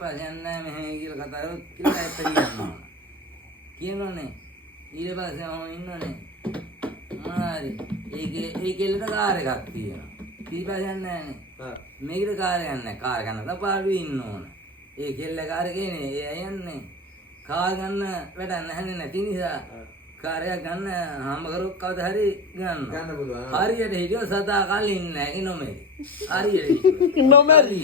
ප්‍රශ්න නැහැ මෙහෙම කියලා කතා කරලා කියලා ඇත්ත කියනවා. කියනෝනේ. ඊට පස්සේ මම ඉන්නෝනේ. මොනාරි ඒ කෙල්ලට කාර් එකක් තියෙනවා. ඊපස්සේ නැහැනේ. මේකට කාර් එකක් නැහැ. කාර් ගන්න තපාඩුවේ ඉන්න ඕන. ඒ කෙල්ල කාර් එකේ නේ. ඒ යන්නේ. කාර් ගන්න වැඩක් නැහැ නැති නිසා කාර් එක ගන්න හම්බ කරොත් කවදා හරි ගන්න පුළුවන්. හරියට හිටියොත් සතා කල් ඉන්නේ නැහැ නෝමේ. හරියට නෝමරි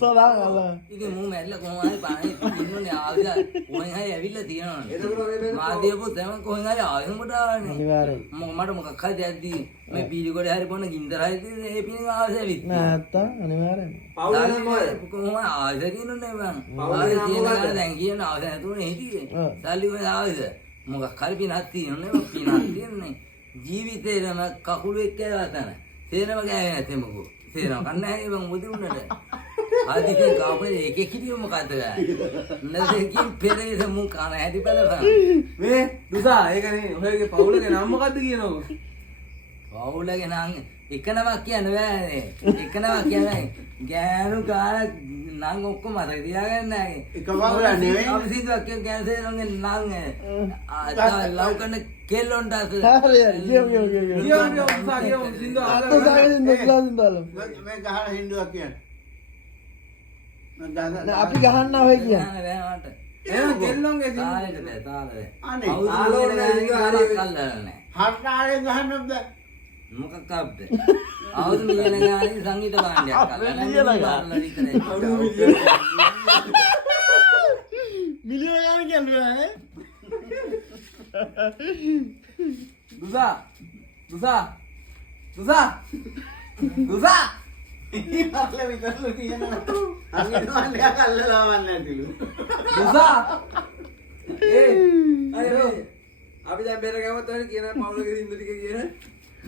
සදා කල්. ඉතින් මූ මැල්ල කොහොමද පානේ ඉන්නෝනේ ආවිද කොහෙන් හරි ඇවිල්ලා තියෙනවනේ. එතකොට මාදියපොත් දැන් කොහෙන් හරි ආයෙමට ආවනේ. අනිවාර්යෙන්. මට මොකක් හරි දෙයක්දී මේ පීලිකොඩේ හරි පොන්න ගින්දර හරි තියෙන්නේ ඒ පිටින් ආවසේ ඇවිත්. නැත්තම් අනිවාර්යෙන්. පවුලේ කොහොම ආයෙ දිනුනේ මං. ආයෙ තියෙනවා දැන් කියන ආයෙ නැතුනේ හිටියේ. සල්ලි කොහෙන් ආවේද? මොකක් හරි පිනක් තියෙනනේ මං පිනක් තියන්නේ. ජීවිතේම කකුල එක්ක යවතන. තේරෙම ගෑවේ නැතේ මොකෝ. තේරෙම කන්නේ නැහැ මං මුදි උන්නට. ආදිකේ කාපේ එකේ කිරිය මොකද්ද ගෑ. නැසෙකින් පෙරේද මු කන හැටි බලපන්. මේ දුසා ඒකනේ ඔයගේ පවුලගේ නම මොකද්ද කියනකො? පවුලගේ නම් එක නමක් කියන්න බෑනේ. එක නමක් කියන්නේ ගෑනු කාලා නම් ඔක්කොම මතක තියාගන්න නැහැ. එක පවුල නෙවෙයි. අපි සින්දුවක් කියන ගෑනසේලොන්ගේ නම් ලව් කරන කෙල්ලොන්ට අත. හරි ගියෝ දුසා ගියෝ සින්දුව ආලා මේ ගහන හින්දුවක් කියන්නේ. අපි ගහන්න ඔය කියන්නේ. නෑ නෑ මට. එහෙනම් කෙල්ලොන්ගේ තාලෙට බෑ තාලෙට. අනේ ආලෝනේ කල්ලානේ. හර්තාලේ ගහන්න බෑ. මොකක් අබ්ද? අවුරුදු මිලියන ගානේ සංගීත භාණ්ඩයක් අල්ලලා මිලියන ගාන කියන්නේ නෑ. දුසා දුසා දුසා දුසා ඉතින් විතරලු තියෙනවා. අංගෙට වන්නයක් අල්ලලා වන්න ඇතිලු. දුසා අයියෝ අපි දැන් බෙර ගමත් හරි කියන පවුලගේ හින්දු ටික කියන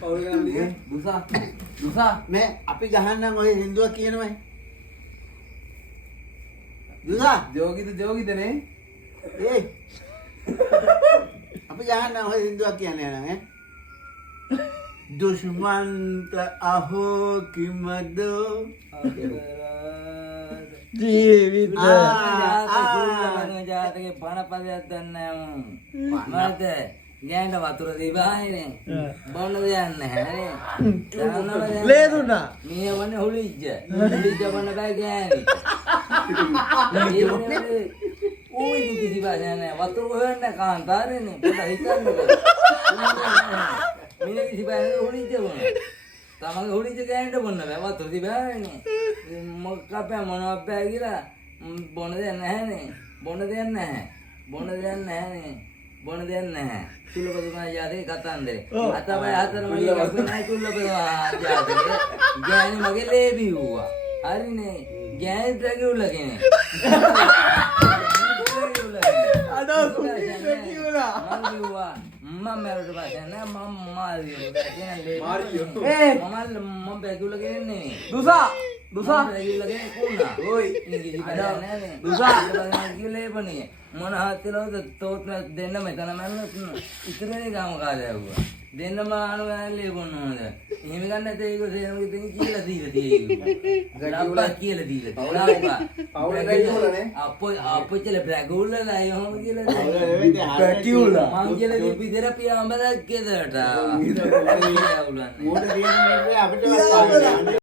පවුලගේ නම් ටික දුසා දුසා මේ අපි ගහන්නම් ඔය හින්දුවක් කියනවයි. දුසා ජෝගිදනේ ඒ අපි ගහන්නම් ඔය හින්දුවක් කියන්නේ නෑ. दुश्मन अहो कीमत ජීවිත ජාතකේ පණපදයක් දන්නේ මට ගෑනට වතුර දීපානේ බොන්න දෙයක් නැහැ නේ ලේ දුන්නා මේ වන්නේ හුලිච්ච බොන්න බෑ ගෑනි ඌයි කිසි බාජා නැහැ වතුර හොයන්න කාන්තාරේනේ පොඩ හිතන්න මිනිහ කිසි බෑ හුලිච්ච බොන්න තමගේ හුලිච්ච ගෑනට බොන්න බෑ වතුර දීපානේ මොකක් අපේ මොනවක් බෑ කියලා බොන්න දෙයක් නැහැනේ බොන්න දෙයක් නැහැ බොන්න දෙයක් නැහැනේ බොන්න දෙයක් නැහැ චුල්ලපතුමා ජාතකේ කතන්දරේ අතපය හතරම ඉස්සරහයි චුල්ලපතුමා ජාතකේ ගෑණි මගේ ලේ බිව්වා හරිනේ ගෑණි ප්‍රගියුල්ල කෙනෙක් අඩෝ කිව්ලා මම කිව්වා මම මැරුට පස්සේ නෑ මම මාරියෝ කියන්නේ මාරියෝ මම ප්‍රගියුල්ල කෙනෙක් නෙමෙයි දුසා ප්‍රගියුල්ල කෙනෙක් වුණා ඕයි ඉංග්‍රීසි පදයක් නෑනේ දුසා කිව්ලේපණිය මොන හත්තිලවද තෝත් දෙන්න මෙතන මන්න ඉතුරුනේ ගාම කාලේ ආවුවා දෙන්න මානු ගාලේ බොන්නෝද එහෙම ගන්න නැතේ ඒක සේනම ඉතින් කියලා දීලා තියෙන්නේ ගඩප්පා කියලා දීලා තියෙනවා පවුලේ බැගියුලනේ අපොච්චල බ්‍රැගුල්ලා එහෙම කියලා බැගියුලා මං කියලා දීපි තෙරපිය අඹලක් ගෙදරට මෝඩ දියන්නේ අපිට